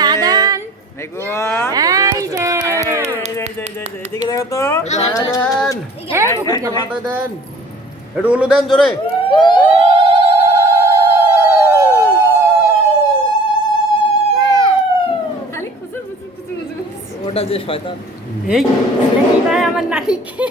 দাদান। এই যে। এদিকে দেখো তো দেন একটু দেন একটু উলু দেন জোরে। ওটা যে শয়তান এই আমার নাতিকে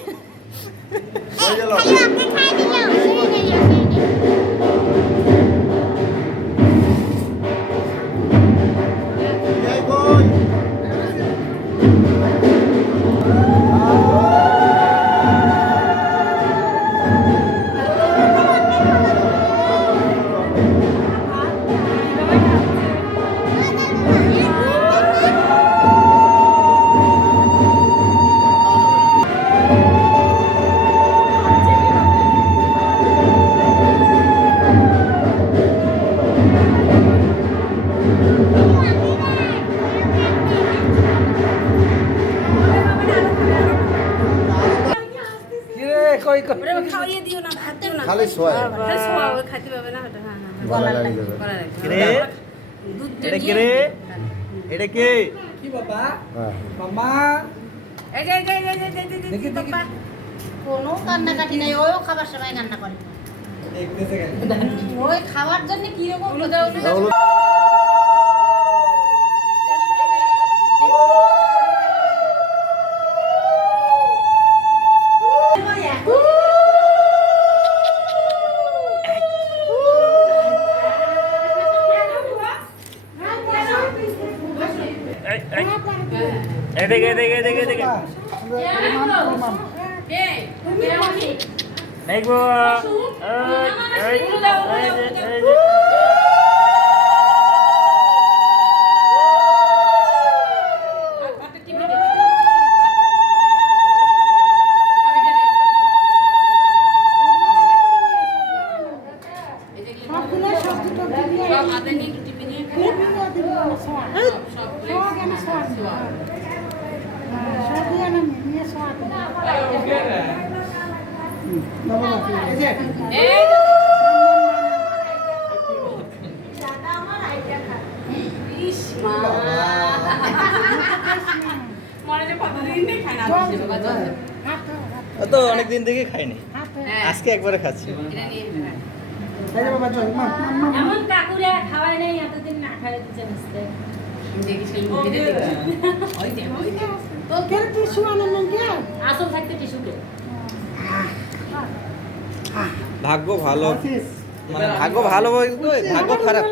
ওরে খাওয়াইয়ে দিও না ভাত না। খালি সোয়া। খালি সোয়া খাইতে পাবে না। ওটা হ্যাঁ হ্যাঁ গলা লাগিয়ে দেবে। গলা লাগে। কিরে? দুধ এটা দিয়ে- রে এটা কে? হ্যাঁ। এই যে, এই এই এই এই এই যে, বাবা। কোনো কান্নাকাটি নাই ওও খাবার সময় কান্না করে। ওই খাওয়ার জন্য কীরকম উলু এদিকে এদিকে এদিকে এদিকে কে? তো অনেকদিন থেকে খাইনি হ্যাঁ, আজকে একবারে খাচ্ছি এটা নিয়ে নে। এমন কাকুরে খাওয়াই নাই এতদিন না খাওয়াই দিচ্ছে। ওই দে, ওই দে। আসল থাকতে টিস্যুকে ভাগ্য ভালো মানে ভাগ্য ভালো বলতে ভাগ্য খারাপ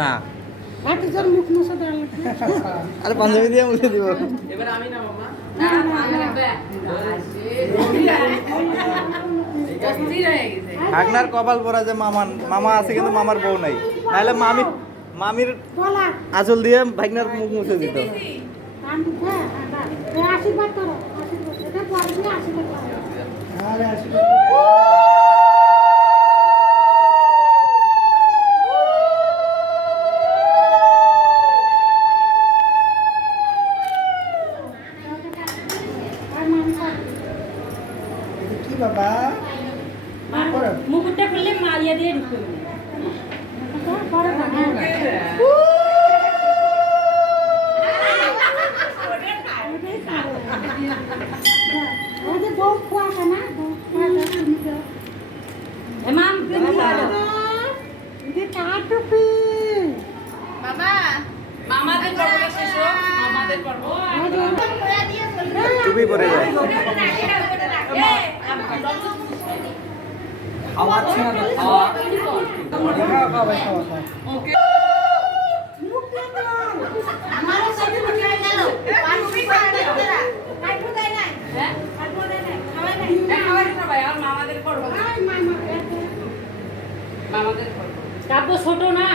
না আরে পাঞ্জাবি দিয়ে মুছে দিব না, না, না, হয়ে। ভাগনার কপাল পরা যে মামার মামা আছে কিন্তু মামার বউ নাই নাহলে মামি মামির আঁচল দিয়ে ভাগনার মুখ মুছে দিত আশীর্বাদ করো আশীর্বাদ এটা পরে আশীর্বাদ করো আর মাংস মুকুটটা খুললে মারিয়া দিয়ে ঢুকে পরে ওই যে বউ খোয়াছে না বউ খোয়াছে তুমি তো এমাম এটা কার টুপি বাবা মামাদের পর্বটা শেষ হোক মামাদের পর্ব টুপি পরে যায় আমারও সাথে উঠে গেল পাঁচটি পাঁচটি তোরা কাটু দেয় নাই মামাদের পর্ব মামাদের পর্ব কাব্য ছোট না?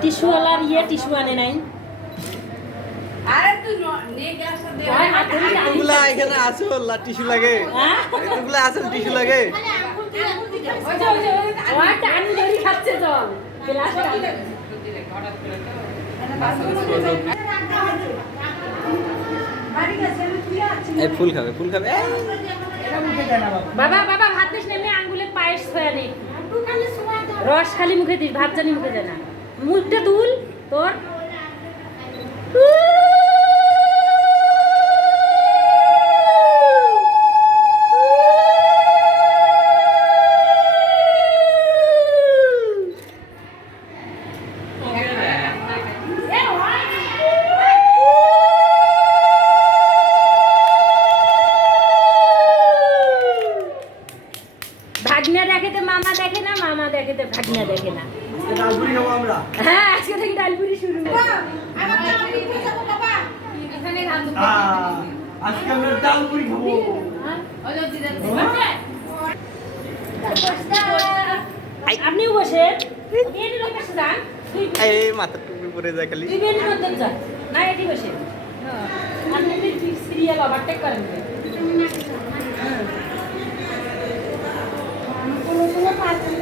টিস্যুওয়ালার ইয়ে টিস্যু আনে নাই। এখানে টিস্যু লাগে। হ্যাঁ? টিস্যু লাগে। দিয়ে দিয়ে ফুল খাবে ফুল খাবে। বাবা বাবা ভাত দিস নেমে আঙ্গুলের পায়েস ছয়া রস খালি মুখে দিস ভাত জানি মুখে যায় না। মুখটা তুল তোর। ভাগনা দেখে তো মামা দেখে না মামা দেখে তো ভাগনা দেখে না। হ্যাঁ আজকে থেকে শুরু বসে। পরে না কোনো